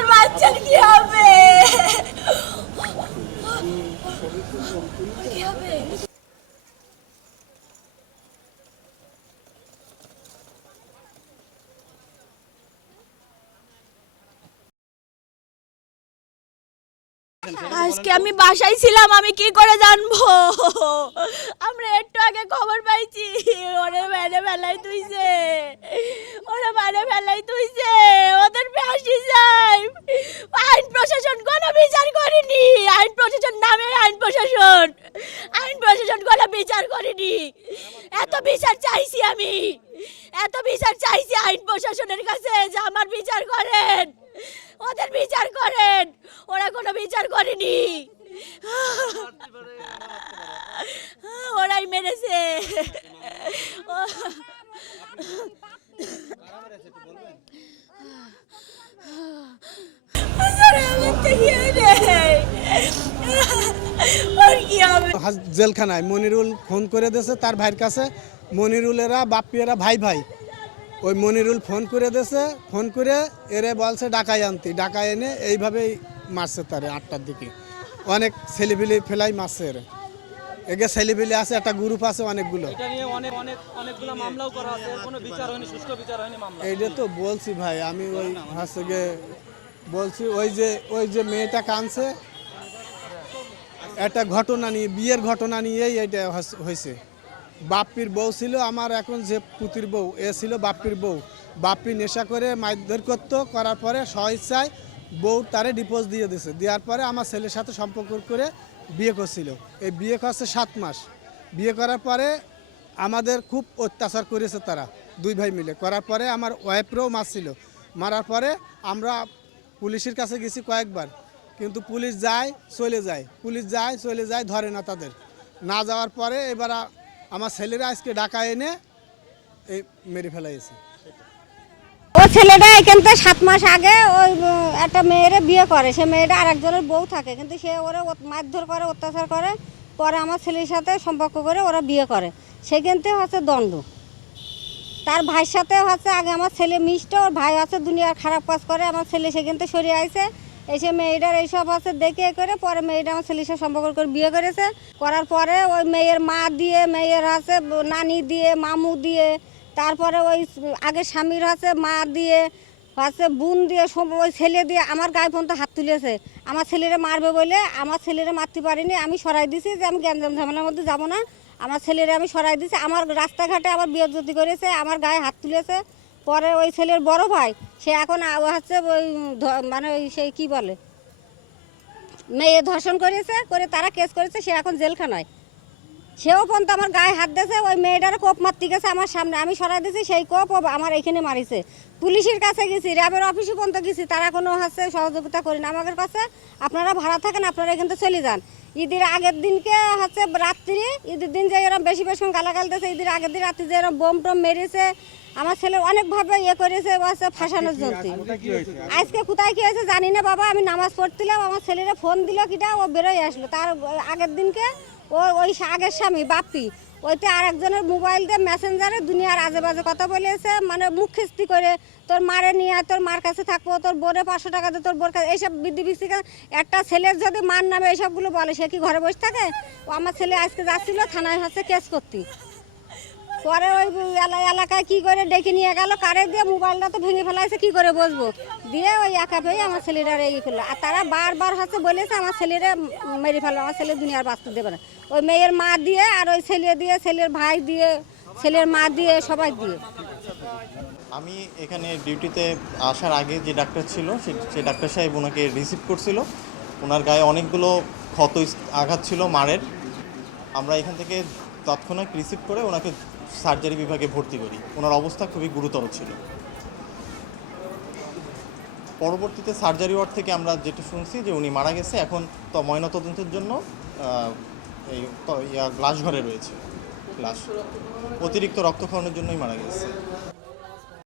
আমার কি হবে? আজকে আমি বাসায় ছিলাম, আমি কি করে জানব? আমরা একটু আগে খবর পাইছি, ওরে মেরে ফেলাই তুইছে। ওরে মেরে ফেলাই তুইছে ওদের ফাঁসি যায় আইন প্রশাসন কোনো বিচার করেনি আইন প্রশাসন নামে আইন প্রশাসন আইন প্রশাসন কোনো বিচার করেনি এত বিচার চাইছি আমি এত বিচার চাইছি আইন প্রশাসনের কাছে যে আমার বিচার করেন ওদের বিচার করেন ওরা কোনো বিচার করেনি ওরাই মেরেছে জেলখানায় মনিরুল ফোন করে দিয়েছে তার ভাইয়ের কাছে। মনিরুলেরা বাপ্পিয়েরা ভাই ভাই। ওই মনিরুল ফোন করে দিয়েছে, ফোন করে এরে বলছে, ডাকাই আনতি। ডাকায় এনে এইভাবেই মারছে তারে আটটার দিকে। অনেক ছেলেপিলি ফেলাই মারছে এরে। এগে ছেলেপিলি আছে একটা গ্রুপ আছে অনেকগুলো। এটা নিয়ে অনেক অনেক অনেকগুলো মামলাও করা আছে। কোনো বিচার হয়নি সুষ্ঠু বিচার হয়নি মামলা। এইটা তো বলছি ভাই আমি ওই হচ্ছে গিয়ে বলছি ওই যে ওই যে মেয়েটা কানছে একটা ঘটনা নিয়ে বিয়ের ঘটনা নিয়েই এটা হয়েছে। বাপ্পির বউ ছিল আমার এখন যে পুতির বউ এ ছিল বাপ্পির বউ। বাপ্পি নেশা করে মারধর করতো করার পরে স্বইচ্ছায় বউ তারে ডিপোজ দিয়ে দিছে। দেওয়ার পরে আমার ছেলের সাথে সম্পর্ক করে বিয়ে করছিল। এই বিয়ে করছে সাত মাস। বিয়ে করার পরে আমাদের খুব অত্যাচার করেছে তারা, দুই ভাই মিলে। করার পরে আমার ওয়াইফরাও মারছিল। মারার পরে আমরা পুলিশের কাছে গেছি কয়েকবার। কিন্তু পুলিশ যায়, চলে যায়। পুলিশ যায়, চলে যায়, ধরে না তাদের। না যাওয়ার পরে এবার আমার ছেলেরা আজকে ডাকা এনে এই মেরে ফেলাইছে। ছেলেটা এখান থেকে সাত মাস আগে ওই একটা মেয়েরে বিয়ে করে। সে মেয়েটা আরেকজনের বউ থাকে, কিন্তু সে ওরা মারধর করে, অত্যাচার করে। পরে আমার ছেলের সাথে সম্পর্ক করে ওরা বিয়ে করে। সেখান থেকে হচ্ছে দণ্ড তার ভাইয়ের সাথে হচ্ছে আগে আমার ছেলে মিষ্টি, ওর ভাই আছে দুনিয়ার খারাপ কাজ করে, আমার ছেলে সেখান থেকে সরিয়ে আইছে। এসে মেয়েটার এইসব আছে দেখে করে, পরে মেয়েটা আমার ছেলের সাথে সম্পর্ক করে বিয়ে করেছে। করার পরে ওই মেয়ের মা দিয়ে, মেয়ের আছে নানি দিয়ে, মামু দিয়ে তারপরে ওই আগে স্বামীর আছে মা দিয়ে হচ্ছে বোন দিয়ে সব- ওই ছেলে দিয়ে আমার গায়ে পর্যন্ত হাত তুলেছে। আমার ছেলেরে মারবে বলে আমার ছেলেরে মারতে পারিনি, আমি সরাই দিছি যে আমি গ্যাঞ্জাম ঝামেলার মধ্যে যাব না। আমার ছেলেরে আমি সরাই দিছি, আমার রাস্তাঘাটে আমার বিয়োজ্যতি করেছে, আমার গায়ে হাত তুলেছে। পরে ওই ছেলের বড় ভাই, সে এখন হচ্ছে ওই মানে ওই সেই কী বলে? মেয়ে ধর্ষণ করেছে, করে তারা কেস করেছে, সে এখন জেলখানায়। সেও পর্যন্ত আমার গায়ে হাত দিয়েছে, ওই মেয়েটার কোপ মারতে গেছে আমার সামনে। আমি সরাই দিয়েছি, সেই কোপ ও আমার এখানে মারিছে। পুলিশের কাছে গেছি, র্যাবের অফিসে পর্যন্ত গেছি, তারা কোনো হচ্ছে সহযোগিতা করি না। আমাদের কাছে আপনারা ভাড়া থাকেন, আপনারা এখান থেকে চলে যান। ঈদের আগের দিনকে হচ্ছে রাত্রি, ঈদের দিন যে এরকম বেশি বেশি গালাগাল দিয়েছে, ঈদের আগের দিন রাত্রি যে এরকম বোম টোম মেরেছে, আমার ছেলে অনেকভাবে ইয়ে করেছে হচ্ছে ফাঁসানোর জন্য আজকে কোথায় কি হয়েছে জানি না বাবা, আমি নামাজ পড়ছিলাম, আমার ছেলেরা ফোন দিল কিটা, ও বেরোয় আসলো। তার আগের দিনকে ও ওই আগের স্বামী, বাপি। ওইটা আরেকজনের মোবাইল দিয়ে মেসেঞ্জারে দুনিয়ার আজে বাজে কথা বলেছে মানে মুখ খিস্তি করে, তোর মারে নিয়ে তোর মার কাছে থাকব, তোর বোরে পাঁচশো টাকা দিয়ে তোর বোর কাছে, এইসব বৃদ্ধি বৃষ্টি একটা ছেলের যদি মার নামে এইসবগুলো বলে, সে কি ঘরে বসে থাকে? ও আমার ছেলে আজকে যাচ্ছিল, থানায় হচ্ছে কেস করতে। পরে ওই এলা- এলাকায় কি করে ডেকে নিয়ে গেল? কারে দিয়ে মোবাইলটা তো ভেঙে ফেলাইছে, কি করে বসবো? দিয়ে ওই একা পেয়ে আমার ছেলেরা রেগে ফেলল। আর তারা বারবার হচ্ছে বলেছে, আমার ছেলেরা মেরে ফেলো, আমার ছেলে দুনিয়ার বাঁচতে দেবে না। ওই মেয়ের মা দিয়ে আর ওই ছেলে দিয়ে, ছেলের ভাই দিয়ে, ছেলের মা দিয়ে, সবাই দিয়ে। আমি এখানে ডিউটিতে আসার আগে যে ডাক্তার ছিল, সে ডাক্তার সাহেব ওনাকে রিসিভ করছিল। ওনার গায়ে অনেকগুলো ক্ষত আঘাত ছিল মারের। আমরা এখান থেকে তৎক্ষণাৎ রিসিভ করে ওনাকে সার্জারি বিভাগে ভর্তি করি। ওনার অবস্থা খুবই গুরুতর ছিল। পরবর্তীতে সার্জারি ওয়ার্ড থেকে আমরা যেটা শুনছি যে উনি মারা গেছে, এখন তো ময়নাতদন্তের জন্য এই গ্লাস ঘরে রয়েছে। গ্লাস। অতিরিক্ত রক্তক্ষরণের জন্যই মারা গেছে।